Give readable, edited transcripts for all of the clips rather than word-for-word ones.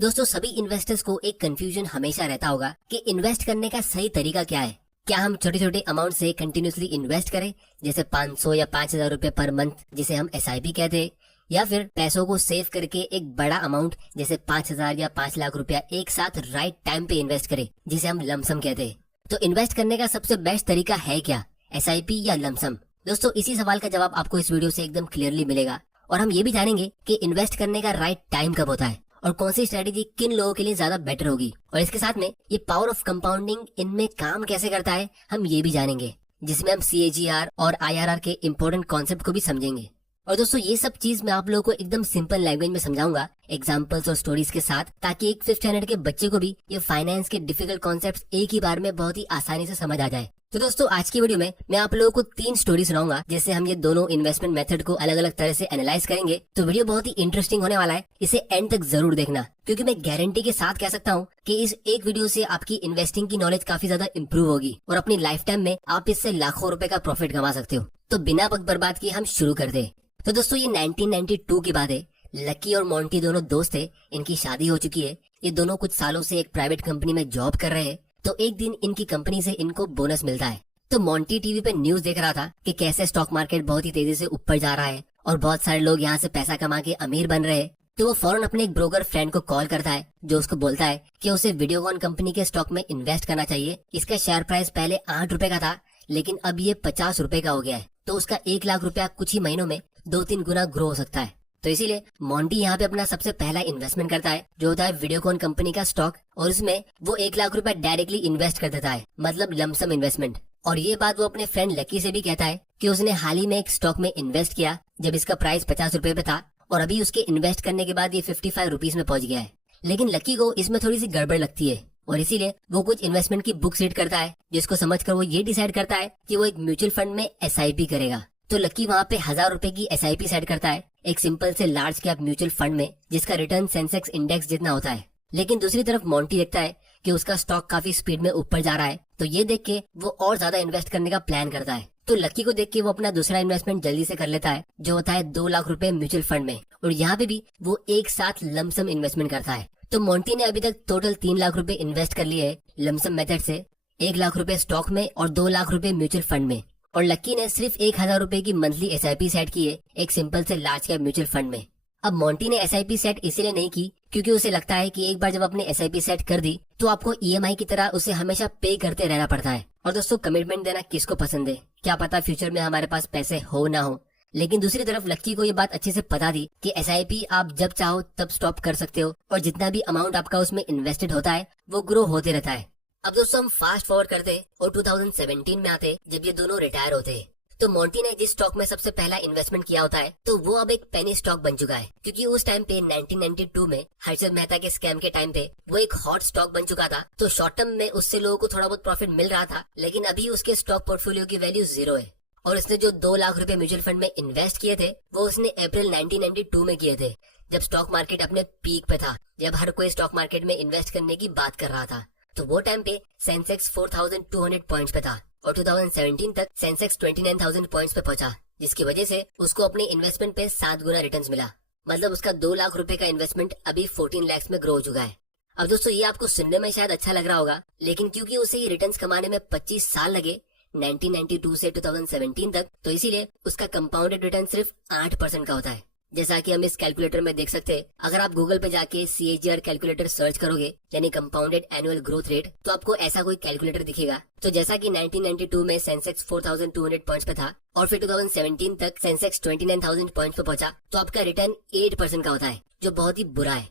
दोस्तों सभी इन्वेस्टर्स को एक कंफ्यूजन हमेशा रहता होगा कि इन्वेस्ट करने का सही तरीका क्या है। क्या हम छोटे छोटे अमाउंट से कंटिन्यूसली इन्वेस्ट करें, जैसे 500 या 5,000 रुपए पर मंथ, जिसे हम एसआईपी कहते हैं, या फिर पैसों को सेव करके एक बड़ा अमाउंट जैसे 5,000 या 5 लाख रुपया एक साथ राइट टाइम पे इन्वेस्ट करें, जिसे हम लमसम कहते हैं। तो इन्वेस्ट करने का सबसे बेस्ट तरीका है क्या, एसआईपी या लमसम? दोस्तों इसी सवाल का जवाब आपको इस वीडियो से एकदम क्लियरली मिलेगा और हम ये भी जानेंगे कि इन्वेस्ट करने का राइट टाइम कब होता है और कौन सी स्ट्रेटेजी किन लोगों के लिए ज्यादा बेटर होगी। और इसके साथ में ये पावर ऑफ कंपाउंडिंग इनमें काम कैसे करता है हम ये भी जानेंगे, जिसमें हम CAGR और IRR के इम्पोर्टेंट कॉन्सेप्ट को भी समझेंगे। और दोस्तों ये सब चीज मैं आप लोगों को एकदम सिंपल लैंग्वेज में समझाऊंगा, एग्जांपल्स और स्टोरीज के साथ, ताकि एक 5th स्टैंडर्ड के बच्चे को भी ये फाइनेंस के डिफिकल्ट कॉन्सेप्ट्स एक ही बार में बहुत ही आसानी से समझ आ जाए। तो दोस्तों आज की वीडियो में मैं आप लोगों को 3 स्टोरी सुनाऊंगा, जिससे हम ये दोनों इन्वेस्टमेंट मेथड को अलग अलग तरह से एनालाइज करेंगे। तो वीडियो बहुत ही इंटरेस्टिंग होने वाला है, इसे एंड तक जरूर देखना, क्योंकि मैं गारंटी के साथ कह सकता हूँ कि इस एक वीडियो से आपकी इन्वेस्टिंग की नॉलेज काफी ज्यादा इंप्रूव होगी और अपनी लाइफ टाइम में आप इससे लाखों रुपए का प्रॉफिट कमा सकते हो। तो बिना वक्त बर्बाद किए हम शुरू कर दे। तो दोस्तों ये 1992 की बात है। लकी और मोंटी दोनों दोस्त थे, इनकी शादी हो चुकी है, ये दोनों कुछ सालों से एक प्राइवेट कंपनी में जॉब कर रहे हैं। तो एक दिन इनकी कंपनी से इनको बोनस मिलता है। तो मोंटी टीवी पे न्यूज देख रहा था कि कैसे स्टॉक मार्केट बहुत ही तेजी से ऊपर जा रहा है और बहुत सारे लोग यहाँ से पैसा कमा के अमीर बन रहे हैं। तो वो फौरन अपने एक ब्रोकर फ्रेंड को कॉल करता है, जो उसको बोलता है कि उसे वीडियोकॉन कंपनी के स्टॉक में इन्वेस्ट करना चाहिए। इसका शेयर प्राइस पहले 8 रुपए का था, लेकिन अब ये 50 रुपए का हो गया है। तो उसका 1 लाख रुपया कुछ ही महीनों में 2-3 गुना ग्रो हो सकता है। तो इसीलिए मोंटी यहाँ पे अपना सबसे पहला इन्वेस्टमेंट करता है, जो होता है वीडियोकॉन कंपनी का स्टॉक, और उसमें वो 1 लाख रुपया डायरेक्टली इन्वेस्ट कर देता है, मतलब लमसम इन्वेस्टमेंट। और ये बात वो अपने फ्रेंड लकी से भी कहता है कि उसने हाल ही में एक स्टॉक में इन्वेस्ट किया जब इसका प्राइस 50 रुपए पे था, और अभी उसके इन्वेस्ट करने के बाद ये 55 रुपीज में पहुंच गया है। लेकिन लकी को इसमें थोड़ी सी गड़बड़ लगती है और इसीलिए वो कुछ इन्वेस्टमेंट की बुक रीड करता है, जिसको समझकर वो ये डिसाइड करता है कि वो एक म्यूचुअल फंड में SIP करेगा। तो लकी वहाँ पे 1000 रुपए की SIP सेट करता है एक सिंपल से लार्ज कैप म्यूचुअल फंड में, जिसका रिटर्न सेंसेक्स इंडेक्स जितना होता है। लेकिन दूसरी तरफ मोंटी देखता है कि उसका स्टॉक काफी स्पीड में ऊपर जा रहा है, तो ये देख के वो और ज्यादा इन्वेस्ट करने का प्लान करता है। तो लकी को देख के वो अपना दूसरा इन्वेस्टमेंट जल्दी से कर लेता है, जो होता है 2 लाख रुपए म्यूचुअल फंड में, और यहाँ पे भी वो एक साथ लमसम इन्वेस्टमेंट करता है। तो मोंटी ने अभी तक टोटल 3 लाख रुपए इन्वेस्ट कर लिए है लमसम मेथड से, 1 लाख रुपए स्टॉक में और 2 लाख रुपए म्यूचुअल फंड में। और लकी ने सिर्फ 1,000 रुपए की मंथली SIP सेट की है एक सिंपल से लार्ज कैप म्यूचुअल फंड में। अब मोंटी ने SIP सेट इसीलिए नहीं की क्योंकि उसे लगता है कि एक बार जब आपने SIP सेट कर दी तो आपको EMI की तरह उसे हमेशा पे करते रहना पड़ता है। और दोस्तों कमिटमेंट देना किसको पसंद है, क्या पता फ्यूचर में हमारे पास पैसे हो ना हो। लेकिन दूसरी तरफ लक्की को ये बात अच्छे से पता थी कि SIP आप जब चाहो तब स्टॉप कर सकते हो, और जितना भी अमाउंट आपका उसमें इन्वेस्टेड होता है वो ग्रो होते रहता है। अब दोस्तों हम फास्ट फॉरवर्ड करते और 2017 में आते, जब ये दोनों रिटायर होते हैं। तो मोंटी ने जिस स्टॉक में सबसे पहला इन्वेस्टमेंट किया होता है, तो वो अब एक पेनी स्टॉक बन चुका है, क्योंकि उस टाइम पे 1992 में हर्षद मेहता के स्कैम के टाइम पे वो एक हॉट स्टॉक बन चुका था। तो शॉर्ट टर्म में उससे लोगों को थोड़ा बहुत प्रॉफिट मिल रहा था, लेकिन अभी उसके स्टॉक पोर्टफोलियो की वैल्यू 0 है। और उसने जो 2 लाख रुपए म्यूचुअल फंड में इन्वेस्ट किए थे वो उसने अप्रैल 1992 में किए थे, जब स्टॉक मार्केट अपने पीक पे था, जब हर कोई स्टॉक मार्केट में इन्वेस्ट करने की बात कर रहा था। तो वो टाइम पे सेंसेक्स 4200 पॉइंट्स पे था और 2017 तक सेंसेक्स 29,000 पॉइंट्स पे पहुंचा, जिसकी वजह से उसको अपने इन्वेस्टमेंट पे 7 गुना रिटर्न्स मिला। मतलब उसका 2 लाख रुपए का इन्वेस्टमेंट अभी 14 लाख में ग्रो हो चुका है। अब दोस्तों ये आपको सुनने में शायद अच्छा लग रहा होगा, लेकिन क्योंकि उसे ये रिटर्न्स कमाने में 25 साल लगे 1992 से 2017 तक, तो इसीलिए उसका कंपाउंडेड रिटर्न सिर्फ 8% का होता है। जैसा कि हम इस कैलकुलेटर में देख सकते हैं, अगर आप गूगल पे जाके CAGR कैलकुलेटर सर्च करोगे, यानी कंपाउंडेड एनुअल ग्रोथ रेट, तो आपको ऐसा कोई कैलकुलेटर दिखेगा। तो जैसा कि 1992 में सेंसेक्स 4200 पॉइंट्स पे था और फिर 2017 तक सेंसेक्स 29,000 पॉइंट्स पे पहुंचा, तो आपका रिटर्न 8% का होता है, जो बहुत ही बुरा है।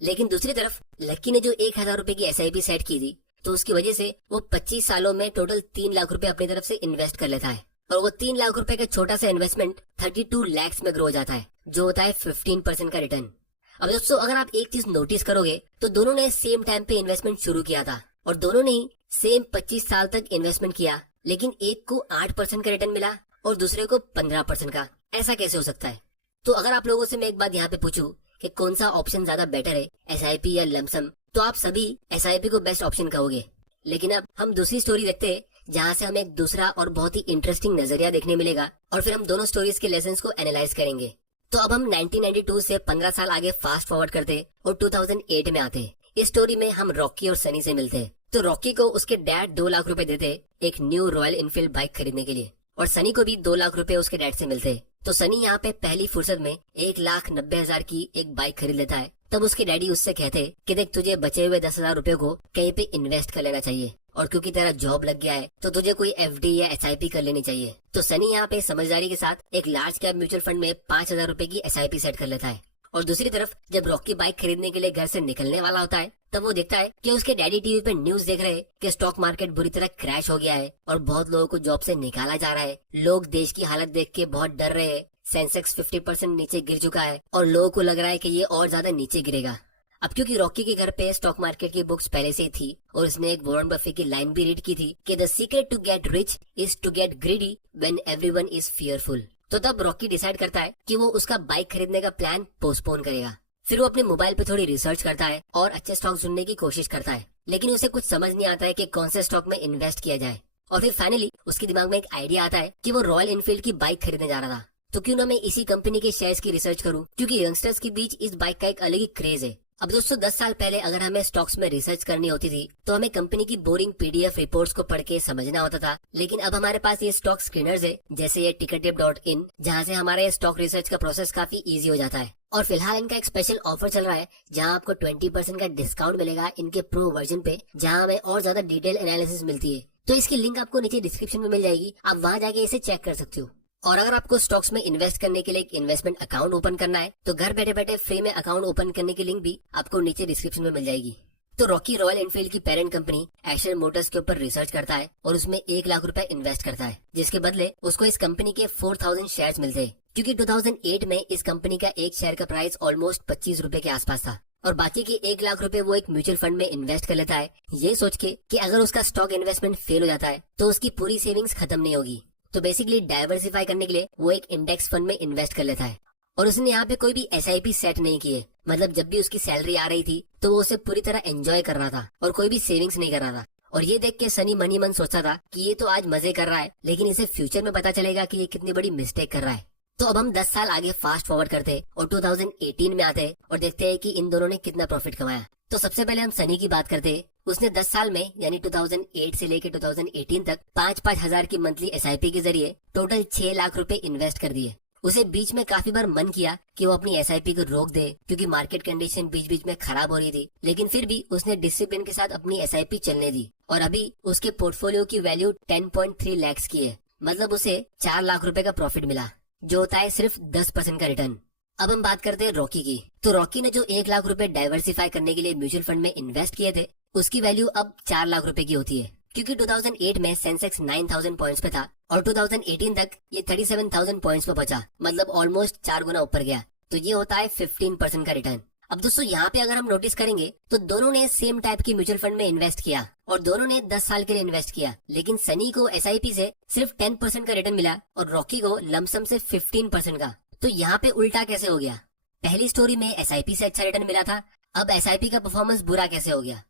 लेकिन दूसरी तरफ लक्की ने जो 1,000 रुपए की SIP सेट की थी, तो उसकी वजह से वो 25 सालों में टोटल 3 लाख रुपए अपनी तरफ से इन्वेस्ट कर लेता है, और वो 3 लाख रुपए का छोटा सा इन्वेस्टमेंट 32 लाख में ग्रो हो जाता है, जो होता है 15% का रिटर्न। अब दोस्तों अगर आप एक चीज नोटिस करोगे, तो दोनों ने सेम टाइम पे इन्वेस्टमेंट शुरू किया था और दोनों ने ही सेम 25 साल तक इन्वेस्टमेंट किया, लेकिन एक को 8% का रिटर्न मिला और दूसरे को 15% का। ऐसा कैसे हो सकता है? तो अगर आप लोगों से मैं एक बात यहाँ पे पूछूं कि कौन सा ऑप्शन ज्यादा बेटर है, SIP या लमसम, तो आप सभी SIP को बेस्ट ऑप्शन कहोगे। लेकिन अब हम दूसरी स्टोरी देखते हैं, जहाँ से हमें एक दूसरा और बहुत ही इंटरेस्टिंग नजरिया देखने मिलेगा, और फिर हम दोनों स्टोरीज के लेसन्स को एनालाइज करेंगे। तो अब हम 1992 से 15 साल आगे फास्ट फॉरवर्ड करते और 2008 में आते। इस स्टोरी में हम रॉकी और सनी से मिलते। तो रॉकी को उसके डैड 2 लाख रुपए देते एक न्यू रॉयल इनफील्ड बाइक खरीदने के लिए, और सनी को भी 2 लाख रुपए उसके डैड से मिलते। तो सनी यहाँ पे पहली फुर्सत में 1,90,000 की एक बाइक खरीद लेता है। तब उसके डैडी उससे कहते कि देख, तुझे बचे हुए 10,000 रुपए को कहीं पे इन्वेस्ट कर लेना चाहिए, और क्योंकि तेरा जॉब लग गया है तो तुझे कोई एफडी या एसआईपी कर लेनी चाहिए। तो सनी यहाँ पे समझदारी के साथ एक लार्ज कैप म्यूचुअल फंड में 5,000 रुपए की एसआईपी सेट कर लेता है। और दूसरी तरफ जब रॉकी बाइक खरीदने के लिए घर से निकलने वाला होता है, तब वो देखता है कि उसके डैडी टीवी पे न्यूज देख रहे हैं कि स्टॉक मार्केट बुरी तरह क्रैश हो गया है और बहुत लोगों को जॉब से निकाला जा रहा है। लोग देश की हालत देख के बहुत डर रहे हैं। सेंसेक्स 50% नीचे गिर चुका है और लोगों को लग रहा है कि ये और ज्यादा नीचे गिरेगा। अब क्योंकि रॉकी के घर पे स्टॉक मार्केट की बुक्स पहले से ही थी और उसने एक वॉरेन बफे की लाइन भी रीड की थी कि the secret to get rich is to get greedy when everyone is fearful. तो तब रॉकी डिसाइड करता है कि वो उसका बाइक खरीदने का प्लान पोस्टपोन करेगा। फिर वो अपने मोबाइल पे थोड़ी रिसर्च करता है और अच्छे स्टॉक चुनने की कोशिश करता है, लेकिन उसे कुछ समझ नहीं आता है कि कौन से स्टॉक में इन्वेस्ट किया जाए। और फिर फाइनली उसके दिमाग में एक आइडिया आता है कि वो रॉयल इनफील्ड की बाइक खरीदने जा रहा था, तो क्यों ना मैं इसी कंपनी के शेयर्स की रिसर्च करूं, क्योंकि यंगस्टर्स के बीच इस बाइक का एक अलग ही क्रेज है। अब दोस्तों 10 साल पहले अगर हमें स्टॉक्स में रिसर्च करनी होती थी तो हमें कंपनी की बोरिंग पीडीएफ रिपोर्ट्स को पढ़ के समझना होता था, लेकिन अब हमारे पास ये स्टॉक स्क्रीनर्स है, जैसे ये tickettip.in, जहाँ से हमारा ये स्टॉक रिसर्च का प्रोसेस काफी इजी हो जाता है। और फिलहाल इनका एक स्पेशल ऑफर चल रहा है जहाँ आपको 20% का डिस्काउंट मिलेगा इनके प्रो वर्जन पे, जहाँ हमें और ज्यादा डिटेल एनालिसिस मिलती है। तो इसकी लिंक आपको नीचे डिस्क्रिप्शन में मिल जाएगी, आप वहाँ जाके इसे चेक कर सकते हो। और अगर आपको स्टॉक्स में इन्वेस्ट करने के लिए एक इन्वेस्टमेंट अकाउंट ओपन करना है तो घर बैठे बैठे फ्री में अकाउंट ओपन करने की लिंक भी आपको नीचे डिस्क्रिप्शन में मिल जाएगी। तो रॉकी रॉयल एनफील्ड की पेरेंट कंपनी एशर मोटर्स के ऊपर रिसर्च करता है और उसमें 1 लाख रुपए इन्वेस्ट करता है, जिसके बदले उसको इस कंपनी के 4,000 शेयर्स मिलते हैं। क्योंकि 2008 में इस कंपनी का एक शेयर का प्राइस ऑलमोस्ट 25 रुपए के आसपास था, और बाकी के 1 लाख रुपए वो एक म्यूचुअल फंड में इन्वेस्ट कर लेता है, ये सोच के कि अगर उसका स्टॉक इन्वेस्टमेंट फेल हो जाता है तो उसकी पूरी सेविंग्स खत्म नहीं होगी। तो बेसिकली डाइवर्सिफाई करने के लिए वो एक इंडेक्स फंड में इन्वेस्ट कर लेता है। और उसने यहाँ पे कोई भी एसआईपी सेट नहीं की है, मतलब जब भी उसकी सैलरी आ रही थी तो वो उसे पूरी तरह एंजॉय कर रहा था और कोई भी सेविंग्स नहीं कर रहा था। और ये देख के सनी मन ही मन सोचता था कि ये तो आज मजे कर रहा है, लेकिन इसे फ्यूचर में पता चलेगा कि ये कितनी बड़ी मिस्टेक कर रहा है। तो अब हम 10 साल आगे फास्ट फॉरवर्ड करते और 2018 में आते और देखते हैं कि इन दोनों ने कितना प्रॉफिट कमाया। तो सबसे पहले हम सनी की बात करते। उसने 10 साल में यानी 2008 से लेकर 2018 तक 5-5 हजार की मंथली एसआईपी के जरिए टोटल 6 लाख रुपए इन्वेस्ट कर दिए। उसे बीच में काफी बार मन किया कि वो अपनी एसआईपी को रोक दे, क्योंकि मार्केट कंडीशन बीच बीच में खराब हो रही थी, लेकिन फिर भी उसने डिसिप्लिन के साथ अपनी एसआईपी चलने दी और अभी उसके पोर्टफोलियो की वैल्यू 10.3 लाख की है। मतलब उसे 4 लाख रुपए का प्रॉफिट मिला, जो होता है सिर्फ 10% का रिटर्न। अब हम बात करते हैं रॉकी की। तो रॉकी ने जो 1 लाख रुपए डाइवर्सिफाई करने के लिए म्यूचुअल फंड में इन्वेस्ट किए थे, उसकी वैल्यू अब 4 लाख रुपए की होती है, क्योंकि 2008 में सेंसेक्स 9,000 पॉइंट्स पे था और 2018 तक ये 37,000 पॉइंट्स पे पहुंचा, मतलब ऑलमोस्ट 4 गुना ऊपर गया। तो ये होता है 15% का रिटर्न। अब दोस्तों यहाँ पे अगर हम नोटिस करेंगे तो दोनों ने सेम टाइप की म्यूचुअल फंड में इन्वेस्ट किया और दोनों ने 10 साल के लिए इन्वेस्ट किया, लेकिन सनी को एसआईपी से सिर्फ 10% का रिटर्न मिला और रॉकी को लमसम से 15% का। तो यहाँ पे उल्टा कैसे हो गया? पहली स्टोरी में एसआईपी से अच्छा रिटर्न मिला था, अब एसआईपी का परफॉर्मेंस बुरा कैसे हो गया?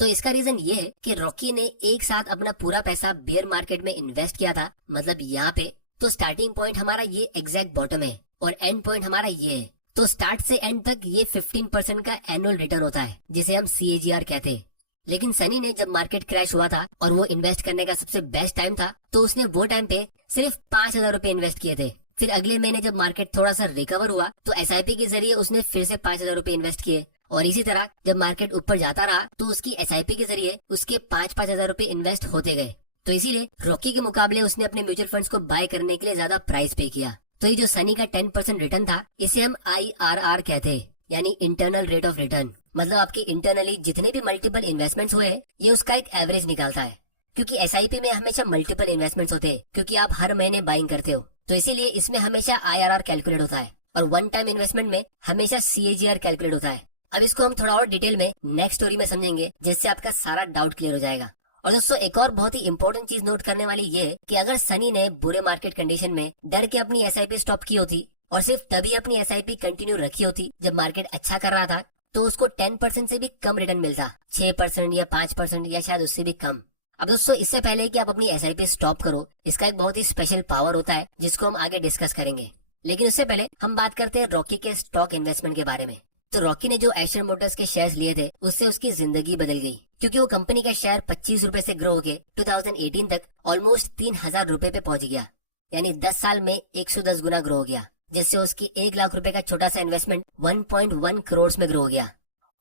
तो इसका रीजन ये है कि रॉकी ने एक साथ अपना पूरा पैसा बेयर मार्केट में इन्वेस्ट किया था, मतलब यहाँ पे। तो स्टार्टिंग पॉइंट हमारा ये एग्जैक्ट बॉटम है और एंड पॉइंट हमारा ये है। तो स्टार्ट से एंड तक ये 15% का एनुअल रिटर्न होता है, जिसे हम CAGR कहते हैं। लेकिन सनी ने जब मार्केट क्रैश हुआ था और वो इन्वेस्ट करने का सबसे बेस्ट टाइम था, तो उसने वो टाइम पे सिर्फ 5,000 रुपए इन्वेस्ट किए थे। फिर अगले महीने जब मार्केट थोड़ा सा रिकवर हुआ तो एसआईपी के जरिए उसने फिर से 5,000 रुपए इन्वेस्ट किए, और इसी तरह जब मार्केट ऊपर जाता रहा तो उसकी एसआईपी के जरिए उसके 5-5 हजार रुपए इन्वेस्ट होते गए। तो इसीलिए रॉकी के मुकाबले उसने अपने म्यूचुअल फंड्स को बाय करने के लिए ज्यादा प्राइस पे किया। तो ये जो सनी का 10% रिटर्न था, इसे हम IRR कहते हैं, यानी इंटरनल रेट ऑफ रिटर्न। मतलब आपके इंटरनली जितने भी मल्टीपल इन्वेस्टमेंट्स हुए ये उसका एक एवरेज निकालता है। क्योंकि एसआईपी में हमेशा मल्टीपल इन्वेस्टमेंट्स होते हैं, क्योंकि आप हर महीने बाइंग करते हो, तो इसीलिए इसमें हमेशा IRR कैलकुलेट होता है और वन टाइम इन्वेस्टमेंट में हमेशा CAGR कैलकुलेट होता है। अब इसको हम थोड़ा और डिटेल में नेक्स्ट स्टोरी में समझेंगे, जिससे आपका सारा डाउट क्लियर हो जाएगा। और दोस्तों एक और बहुत ही इंपॉर्टेंट चीज नोट करने वाली ये कि अगर सनी ने बुरे मार्केट कंडीशन में डर के अपनी एसआईपी स्टॉप की होती और सिर्फ तभी अपनी एसआईपी कंटिन्यू रखी होती जब मार्केट अच्छा कर रहा था, तो उसको 10% से भी कम रिटर्न मिलता, 6% या 5% या शायद उससे भी कम। अब दोस्तों इससे पहले कि आप अपनी एसआईपी स्टॉप करो, इसका एक बहुत ही स्पेशल पावर होता है जिसको हम आगे डिस्कस करेंगे। लेकिन उससे पहले हम बात करते हैं रॉकी के स्टॉक इन्वेस्टमेंट के बारे में। तो रॉकी ने जो एशर मोटर्स के शेयर्स लिए थे उससे उसकी जिंदगी बदल गई, क्योंकि वो कंपनी का शेयर 25 रुपए से ग्रो होके 2018 तक ऑलमोस्ट 3000 रुपए पे पहुंच गया। यानी 10 साल में 110 गुना ग्रो हो गया, जिससे उसकी 1 लाख रुपए का छोटा सा इन्वेस्टमेंट 1.1 करोड़ में ग्रो हो गया।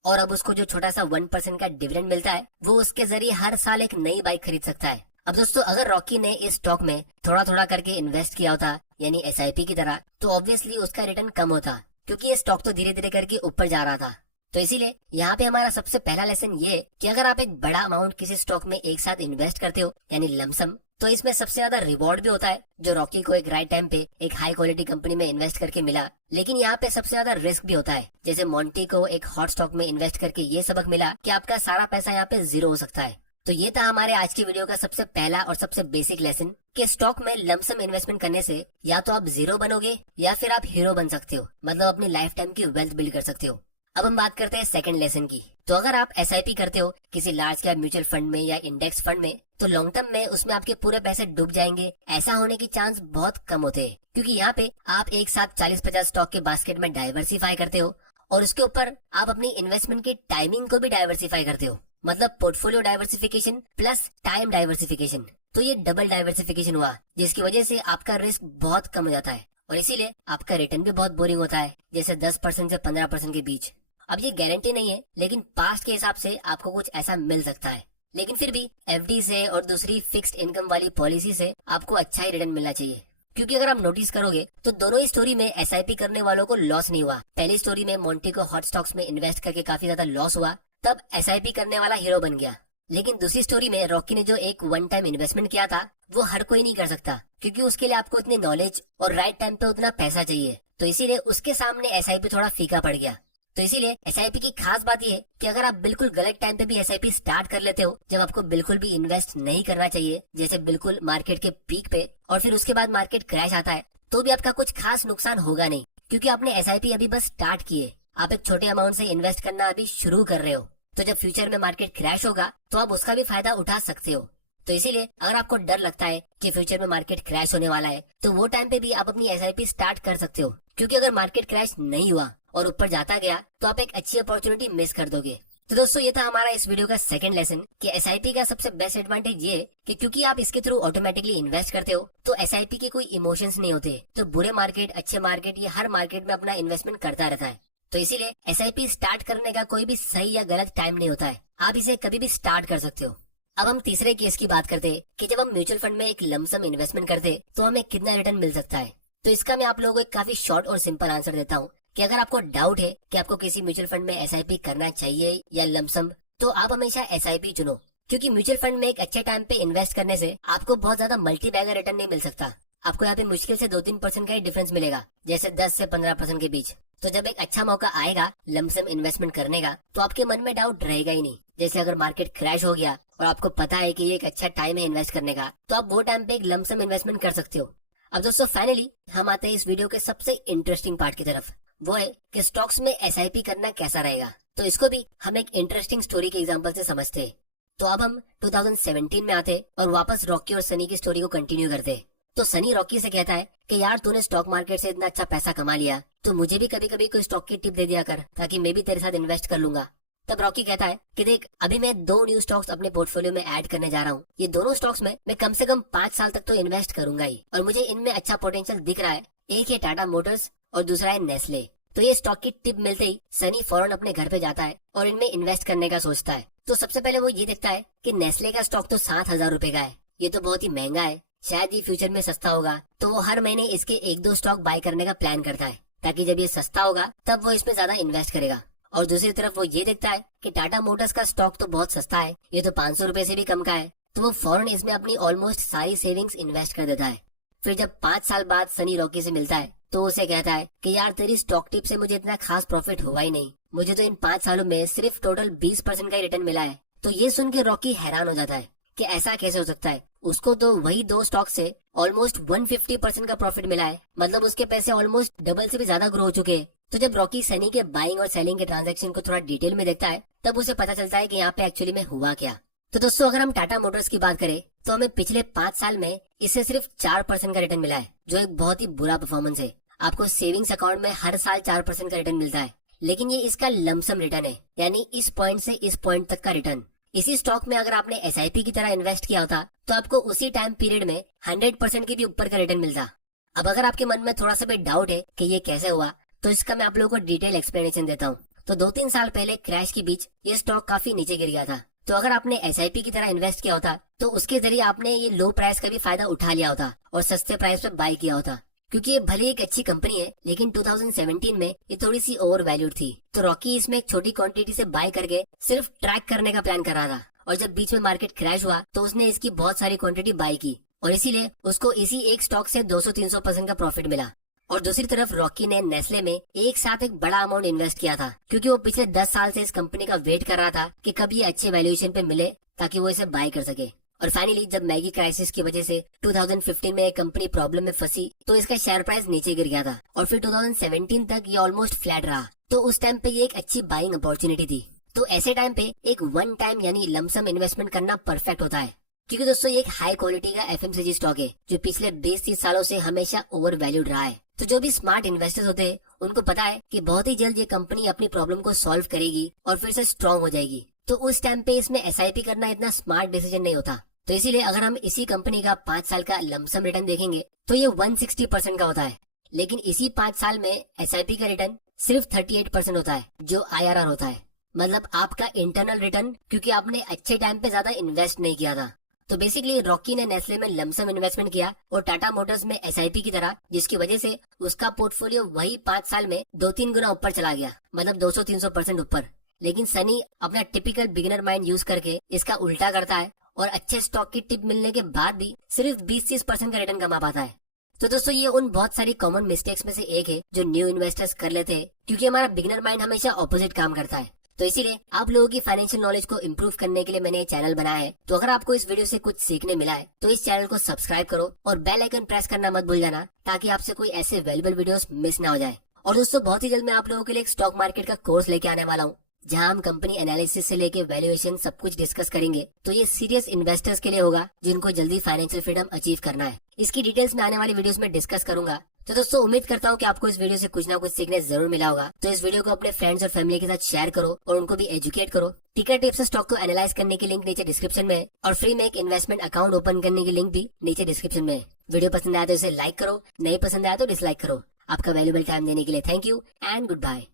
और अब उसको जो छोटा सा 1% का डिविडेंड मिलता है वो उसके जरिए हर साल एक नई बाइक खरीद सकता है। अब दोस्तों, अगर रॉकी ने इस स्टॉक में थोड़ा थोड़ा करके इन्वेस्ट किया होता, यानी SIP की तरह, तो ऑब्वियसली उसका रिटर्न कम होता, क्योंकि ये स्टॉक तो धीरे धीरे करके ऊपर जा रहा था। तो इसीलिए यहाँ पे हमारा सबसे पहला लेसन ये कि अगर आप एक बड़ा अमाउंट किसी स्टॉक में एक साथ इन्वेस्ट करते हो, यानी लमसम, तो इसमें सबसे ज्यादा रिवॉर्ड भी होता है, जो रॉकी को एक राइट टाइम पे एक हाई क्वालिटी कंपनी में इन्वेस्ट करके मिला। लेकिन यहाँ पे सबसे ज्यादा रिस्क भी होता है, जैसे मोंटी को एक हॉट स्टॉक में इन्वेस्ट करके ये सबक मिला कि आपका सारा पैसा यहाँ पे जीरो हो सकता है। तो ये था हमारे आज की वीडियो का सबसे पहला और सबसे बेसिक लेसन कि स्टॉक में लमसम इन्वेस्टमेंट करने से या तो आप जीरो बनोगे या फिर आप हीरो बन सकते हो, मतलब अपनी लाइफ टाइम की वेल्थ बिल्ड कर सकते हो। अब हम बात करते हैं सेकंड लेसन की। तो अगर आप SIP करते हो किसी लार्ज कैप म्यूचुअल फंड में या इंडेक्स फंड में, तो लॉन्ग टर्म में उसमें आपके पूरे पैसे डूब जाएंगे, ऐसा होने की चांस बहुत कम होते हैं, क्योंकि यहाँ पे आप एक साथ 40-50 स्टॉक के बास्केट में डाइवर्सिफाई करते हो और उसके ऊपर आप अपनी इन्वेस्टमेंट की टाइमिंग को भी डाइवर्सिफाई करते हो, मतलब portfolio diversification plus time diversification. तो ये डबल डाइवर्सिफिकेशन हुआ, जिसकी वजह से आपका रिस्क बहुत कम हो जाता है और इसीलिए आपका रिटर्न भी बहुत बोरिंग होता है, जैसे 10% से 15% के बीच। अब ये गारंटी नहीं है, लेकिन पास्ट के हिसाब से आपको कुछ ऐसा मिल सकता है। लेकिन फिर भी FD से और दूसरी फिक्स्ड इनकम वाली पॉलिसी से आपको अच्छा ही रिटर्न मिलना चाहिए, क्योंकि अगर आप नोटिस करोगे तो दोनों ही स्टोरी में SIP करने वालों को लॉस नहीं हुआ। पहली स्टोरी में मोंटी को हॉट स्टॉक्स में इन्वेस्ट करके काफी ज्यादा लॉस हुआ, तब SIP करने वाला हीरो बन गया। लेकिन दूसरी स्टोरी में रॉकी ने जो एक वन टाइम इन्वेस्टमेंट किया था वो हर कोई नहीं कर सकता, क्योंकि उसके लिए आपको इतनी नॉलेज और राइट टाइम पे उतना पैसा चाहिए। तो इसीलिए उसके सामने SIP थोड़ा फीका पड़ गया। तो इसीलिए SIP की खास बात ये है कि अगर आप बिल्कुल गलत टाइम पे भी SIP स्टार्ट कर लेते हो, जब आपको बिल्कुल भी इन्वेस्ट नहीं करना चाहिए, जैसे बिल्कुल मार्केट के पीक पे, और फिर उसके बाद मार्केट क्रैश आता है, तो भी आपका कुछ खास नुकसान होगा नहीं, क्योंकि आपने SIP अभी बस स्टार्ट किए। आप एक छोटे अमाउंट से इन्वेस्ट करना अभी शुरू कर रहे हो, तो जब फ्यूचर में मार्केट क्रैश होगा तो आप उसका भी फायदा उठा सकते हो। तो इसीलिए अगर आपको डर लगता है कि फ्यूचर में मार्केट क्रैश होने वाला है, तो वो टाइम पे भी आप अपनी SIP स्टार्ट कर सकते हो, क्योंकि अगर मार्केट क्रैश नहीं हुआ और ऊपर जाता गया तो आप एक अच्छी अपॉर्चुनिटी मिस कर दोगे। तो दोस्तों, ये था हमारा इस वीडियो का सेकंड लेसन कि SIP का सबसे बेस्ट एडवांटेज ये कि क्योंकि आप इसके थ्रू ऑटोमेटिकली इन्वेस्ट करते हो, तो SIP के कोई इमोशंस नहीं होते। तो बुरे मार्केट, अच्छे मार्केट, ये हर मार्केट में अपना इन्वेस्टमेंट करता रहता है। तो इसीलिए SIP स्टार्ट करने का कोई भी सही या गलत टाइम नहीं होता है, आप इसे कभी भी स्टार्ट कर सकते हो। अब हम तीसरे केस की बात करते हैं कि जब हम म्यूचुअल फंड में एक लमसम इन्वेस्टमेंट करते तो हमें कितना रिटर्न मिल सकता है। तो इसका मैं आप लोगों को एक काफी शॉर्ट और सिंपल आंसर देता हूँ कि अगर आपको डाउट है कि आपको किसी म्यूचुअल फंड में SIP करना चाहिए या लमसम, तो आप हमेशा SIP चुनो, क्योंकि म्यूचुअल फंड में एक अच्छे टाइम पे इन्वेस्ट करने से आपको बहुत ज्यादा मल्टी बैगर रिटर्न नहीं मिल सकता। आपको यहाँ पे मुश्किल से 2-3% का ही डिफरेंस मिलेगा, जैसे 10 से 15% के बीच। तो जब एक अच्छा मौका आएगा लमसम इन्वेस्टमेंट करने का, तो आपके मन में डाउट रहेगा ही नहीं। जैसे अगर मार्केट क्रैश हो गया और आपको पता है कि ये एक अच्छा टाइम है इन्वेस्ट करने का, तो आप वो टाइम पे एक लमसम इन्वेस्टमेंट कर सकते हो। अब दोस्तों, फाइनली हम आते हैं इस वीडियो के सबसे इंटरेस्टिंग पार्ट की तरफ, वो है कि स्टॉक्स में SIP करना कैसा रहेगा। तो इसको भी हम एक इंटरेस्टिंग स्टोरी के एग्जांपल से समझते हैं। तो अब हम 2017 में आते और वापस रॉकी और सनी की स्टोरी को कंटिन्यू करते। तो सनी रॉकी से कहता है कि यार, तूने स्टॉक मार्केट से इतना अच्छा पैसा कमा लिया, तो मुझे भी कभी कभी कोई स्टॉक की टिप दे दिया कर, ताकि मैं भी तेरे साथ इन्वेस्ट कर लूंगा। तब रॉकी कहता है कि देख, अभी मैं 2 न्यू स्टॉक्स अपने पोर्टफोलियो में ऐड करने जा रहा हूँ। ये दोनों स्टॉक्स में मैं कम से कम 5 साल तक तो इन्वेस्ट करूंगा ही, और मुझे इनमें अच्छा पोटेंशियल दिख रहा है। एक है टाटा मोटर्स और दूसरा है नेस्ले। तो ये स्टॉक की टिप मिलते ही सनी फौरन अपने घर पे जाता है और इनमें इन्वेस्ट करने का सोचता है। तो सबसे पहले वो ये देखता है कि नेस्ले का स्टॉक तो 7,000 रुपए का है, ये तो बहुत ही महंगा है, शायद ये फ्यूचर में सस्ता होगा। तो वो हर महीने इसके 1-2 स्टॉक बाय करने का प्लान करता है, ताकि जब ये सस्ता होगा तब वो इसमें ज्यादा इन्वेस्ट करेगा। और दूसरी तरफ वो ये देखता है कि टाटा मोटर्स का स्टॉक तो बहुत सस्ता है, ये तो 500 रुपए से भी कम का है, तो वो फौरन इसमें अपनी ऑलमोस्ट सारी सेविंग्स इन्वेस्ट कर देता है। फिर जब 5 साल बाद सनी रॉकी से मिलता है तो उसे कहता है कि यार, तेरी स्टॉक टिप से मुझे इतना खास प्रॉफिट हुआ ही नहीं, मुझे तो इन 5 सालों में सिर्फ टोटल 20% का ही रिटर्न मिला है। तो ये सुन के रॉकी हैरान हो जाता है कि ऐसा कैसे हो सकता है, उसको तो वही 2 स्टॉक से ऑलमोस्ट 150% का प्रॉफिट मिला है, मतलब उसके पैसे ऑलमोस्ट डबल से भी ज्यादा ग्रो हो चुके हैं। तो जब रॉकी सनी के बाइंग और सेलिंग के ट्रांजैक्शन को थोड़ा डिटेल में देखता है, तब उसे पता चलता है कि यहाँ पे एक्चुअली में हुआ क्या। तो दोस्तों, अगर हम टाटा मोटर्स की बात करें तो हमें पिछले 5 साल में इससे सिर्फ 4% का रिटर्न मिला है, जो एक बहुत ही बुरा परफॉर्मेंस है। आपको सेविंग्स अकाउंट में हर साल 4% का रिटर्न मिलता है, लेकिन ये इसका लमसम रिटर्न है, यानी इस पॉइंट से इस पॉइंट तक का रिटर्न। इसी स्टॉक में अगर आपने एसआईपी की तरह इन्वेस्ट किया होता तो आपको उसी टाइम पीरियड में 100% के भी ऊपर का रिटर्न मिलता। अब अगर आपके मन में थोड़ा सा भी डाउट है कि ये कैसे हुआ, तो इसका मैं आप लोगों को डिटेल एक्सप्लेनेशन देता हूँ। तो 2-3 साल पहले क्रैश के बीच ये स्टॉक काफी नीचे गिर गया था। तो अगर आपने एसआईपी की तरह इन्वेस्ट किया होता तो उसके जरिए आपने ये लो प्राइस का भी फायदा उठा लिया होता और सस्ते प्राइस पे बाय किया होता। क्योंकि ये भले एक अच्छी कंपनी है, लेकिन 2017 में ये थोड़ी सी ओवर वैल्यूड थी। तो रॉकी इसमें एक छोटी क्वांटिटी से बाय करके सिर्फ ट्रैक करने का प्लान कर रहा था, और जब बीच में मार्केट क्रैश हुआ तो उसने इसकी बहुत सारी क्वांटिटी बाय की, और इसीलिए उसको इसी एक स्टॉक से 200-300% का प्रॉफिट मिला। और दूसरी तरफ रॉकी ने नेस्ले में एक साथ एक बड़ा अमाउंट इन्वेस्ट किया था, क्योंकि वो पिछले 10 साल से इस कंपनी का वेट कर रहा था कि कब ये अच्छे वैल्यूएशन पे मिले ताकि वो इसे बाय कर सके। और फाइनली जब मैगी क्राइसिस की वजह से 2015 में एक कंपनी प्रॉब्लम में फंसी तो इसका शेयर प्राइस नीचे गिर गया था, और फिर 2017 तक ये ऑलमोस्ट फ्लैट रहा। तो उस टाइम पे ये एक अच्छी बाइंग अपॉर्चुनिटी थी। तो ऐसे टाइम पे एक वन टाइम यानी लमसम इन्वेस्टमेंट करना परफेक्ट होता है, क्योंकि दोस्तों ये एक हाई क्वालिटी का एफएमसीजी स्टॉक है जो पिछले 20-30 सालों से हमेशा ओवर वैल्यूड रहा है। तो जो भी स्मार्ट इन्वेस्टर्स होते हैं उनको पता है कि बहुत ही जल्द ये कंपनी अपनी प्रॉब्लम को सॉल्व करेगी और फिर से स्ट्रांग हो जाएगी। तो उस टाइम पे इसमें एसआईपी करना इतना स्मार्ट डिसीजन नहीं होता। तो इसीलिए अगर हम इसी कंपनी का 5 साल का लमसम रिटर्न देखेंगे तो ये 160% का होता है, लेकिन इसी 5 साल में एसआईपी का रिटर्न सिर्फ 38% होता है, जो आईआरआर होता है, मतलब आपका इंटरनल रिटर्न, क्योंकि आपने अच्छे टाइम पे ज्यादा इन्वेस्ट नहीं किया था। तो बेसिकली रॉकी ने नेस्ले में लमसम इन्वेस्टमेंट किया और टाटा मोटर्स में एसआईपी की तरह, जिसकी वजह से उसका पोर्टफोलियो वही 5 साल में 2-3 गुना ऊपर चला गया, मतलब 200-300% ऊपर। लेकिन सनी अपना टिपिकल बिगिनर माइंड यूज करके इसका उल्टा करता है और अच्छे स्टॉक की टिप मिलने के बाद भी सिर्फ 20-30% का रिटर्न कमा पाता है। तो दोस्तों ये उन बहुत सारी कॉमन मिस्टेक्स में से एक है जो न्यू इन्वेस्टर्स कर लेते हैं, क्योंकि हमारा बिगिनर माइंड हमेशा ऑपोजिट काम करता है। तो इसीलिए आप लोगों की फाइनेंशियल नॉलेज को इम्प्रूव करने के लिए मैंने ये चैनल बनाया है। तो अगर आपको इस वीडियो से कुछ सीखने मिला है तो इस चैनल को सब्सक्राइब करो और बेल आइकन प्रेस करना मत भूल जाना, ताकि आपसे कोई ऐसे वैल्यूएबल वीडियोस मिस ना हो जाए। और दोस्तों बहुत ही जल्द मैं आप लोगों के लिए एक स्टॉक मार्केट का कोर्स लेके आने वाला हूँ, जहां हम कंपनी एनालिसिस से लेके वैल्यूएशन सब कुछ डिस्कस करेंगे। तो ये सीरियस इन्वेस्टर्स के लिए होगा जिनको जल्दी फाइनेंशियल फ्रीडम अचीव करना है। इसकी डिटेल्स में आने वाली वीडियोस में डिस्कस करूंगा। तो दोस्तों उम्मीद करता हूँ कि आपको इस वीडियो से कुछ ना कुछ सीखने जरूर मिला होगा। तो इस वीडियो को अपने फ्रेंड्स और फैमिली के साथ शेयर करो और उनको भी एजुकेट करो। टिकर टिप्स से स्टॉक को एनालाइज करने की लिंक नीचे डिस्क्रिप्शन में है, और फ्री में एक इन्वेस्टमेंट अकाउंट ओपन करने की लिंक भी नीचे डिस्क्रिप्शन में है। वीडियो पसंद आया तो इसे लाइक करो, नहीं पसंद आया तो डिसलाइक करो। आपका वैल्यूएबल टाइम देने के लिए thank you and good bye.